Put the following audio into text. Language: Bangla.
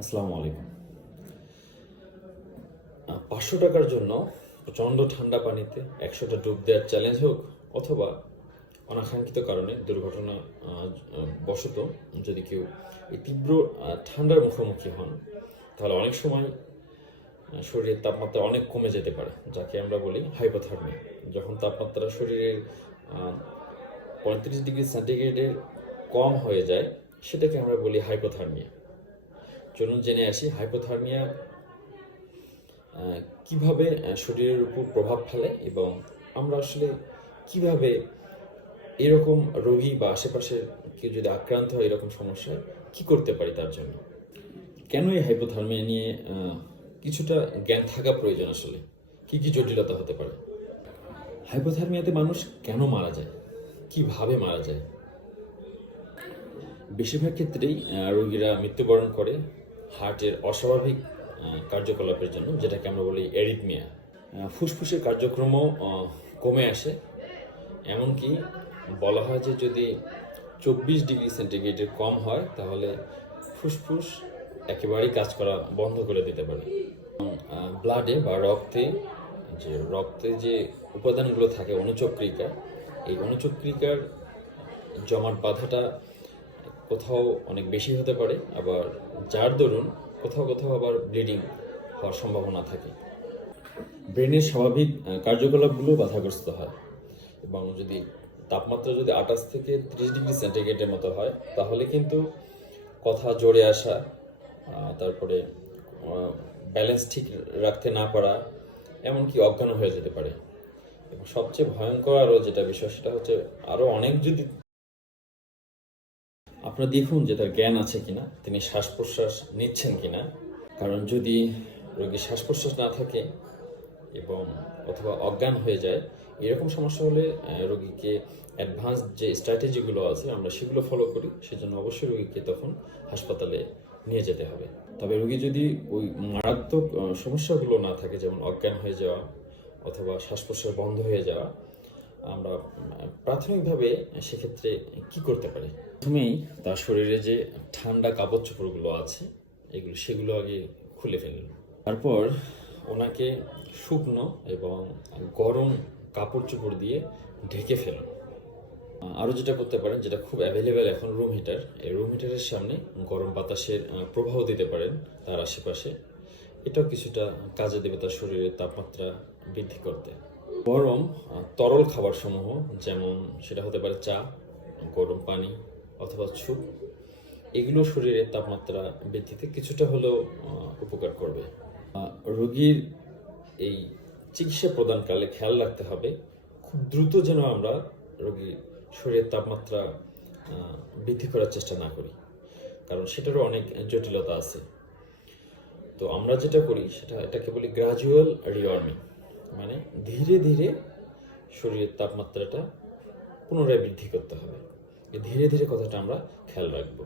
আসসালামু আলাইকুম। 500 টাকার জন্য প্রচণ্ড ঠান্ডা পানিতে 100টা ডুব দেওয়ার চ্যালেঞ্জ হোক, অথবা অনাকাঙ্ক্ষিত কারণে দুর্ঘটনা বশত যদি কেউ এই তীব্র ঠান্ডার মুখোমুখি হন, তাহলে অনেক সময় শরীরের তাপমাত্রা অনেক কমে যেতে পারে, যাকে আমরা বলি হাইপোথার্মিয়া। যখন তাপমাত্রা শরীরের 35 ডিগ্রি সেন্টিগ্রেডের কম হয়ে যায়, সেটাকে আমরা বলি হাইপোথার্মিয়া। চলুন জেনে আসি হাইপোথার্মিয়া কিভাবে শরীরের উপর প্রভাব ফেলে এবং আমরা আসলে কিভাবে এরকম রোগী বা আশেপাশের কেউ যদি আক্রান্ত হয় এরকম সমস্যায় কি করতে পারি তার জন্য। কেন এই হাইপোথার্মিয়া নিয়ে কিছুটা জ্ঞান থাকা প্রয়োজন। আসলে কি কি জটিলতা হতে পারে, হাইপোথার্মিয়াতে মানুষ কেন মারা যায়, কিভাবে মারা যায়। বেশিরভাগ ক্ষেত্রেই রোগীরা মৃত্যুবরণ করে হার্টের অস্বাভাবিক কার্যকলাপের জন্য, যেটাকে আমরা বলি অ্যারিথমিয়া। ফুসফুসের কার্যক্রমও কমে আসে, এমনকি বলা হয় যে যদি 24 ডিগ্রি সেন্টিগ্রেডের কম হয় তাহলে ফুসফুস একেবারেই কাজ করা বন্ধ করে দিতে পারে। ব্লাডে বা রক্তে যে উপাদানগুলো থাকে অনুচক্রিকা, এই অনুচক্রিকার জমাট বাঁধাটা কোথাও অনেক বেশি হতে পারে, আবার যার দরুন কোথাও কোথাও আবার ব্লিডিং হওয়ার সম্ভাবনা থাকে। ব্রেনের স্বাভাবিক কার্যকলাপগুলো বাধাগ্রস্ত হয়, এবং যদি তাপমাত্রা যদি 28 থেকে 30 ডিগ্রি সেন্টিগ্রেডের মতো হয় তাহলে কিন্তু কথা জোরে আসা, তারপরে ব্যালেন্স ঠিক রাখতে না পারা, এমনকি অজ্ঞান হয়ে যেতে পারে। এবং সবচেয়ে ভয়ঙ্কর আরও যেটা বিষয়, সেটা হচ্ছে আরও অনেক যদি আপনারা দেখুন যে তার জ্ঞান আছে কিনা, তিনি শ্বাস প্রশ্বাস নিচ্ছেন কিনা। কারণ যদি রোগীর শ্বাস প্রশ্বাস না থাকে এবং অথবা অজ্ঞান হয়ে যায়, এরকম সমস্যা হলে রোগীকে অ্যাডভান্স যে স্ট্র্যাটেজিগুলো আছে আমরা সেগুলো ফলো করি। সেজন্য অবশ্যই রোগীকে তখন হাসপাতালে নিয়ে যেতে হবে। তবে রোগী যদি ওই মারাত্মক সমস্যাগুলো না থাকে, যেমন অজ্ঞান হয়ে যাওয়া অথবা শ্বাস প্রশ্বাস বন্ধ হয়ে যাওয়া, আমরা প্রাথমিকভাবে সেক্ষেত্রে কি করতে পারি। প্রথমেই তার শরীরে যে ঠান্ডা কাপড় চোপড়গুলো আছে সেগুলো আগে খুলে ফেলুন। তারপর ওনাকে শুকনো এবং গরম কাপড় চোপড় দিয়ে ঢেকে ফেলুন। আরও যেটা করতে পারেন, যেটা খুব অ্যাভেলেবেল এখন, রুম হিটার। এই রুম হিটারের সামনে গরম বাতাসের প্রবাহ দিতে পারেন তার আশেপাশে। এটাও কিছুটা কাজে দেবে তার শরীরের তাপমাত্রা বৃদ্ধি করতে। গরম তরল খাবার সমূহ, যেমন সেটা হতে পারে চা, গরম পানি অথবা স্যুপ, এগুলো শরীরের তাপমাত্রা বৃদ্ধিতে কিছুটা হলেও উপকার করবে। রোগীর এই চিকিৎসা প্রদানকালে খেয়াল রাখতে হবে খুব দ্রুত যেন আমরা রোগীর শরীরের তাপমাত্রা বৃদ্ধি করার চেষ্টা না করি, কারণ সেটারও অনেক জটিলতা আছে। তো আমরা যেটা করি এটাকে বলি গ্রাজুয়াল রিওয়ার্মিং, মানে ধীরে ধীরে শরীরের তাপমাত্রাটা পুনরায় বৃদ্ধি করতে হবে। এই ধীরে ধীরে কথাটা আমরা খেয়াল রাখবো।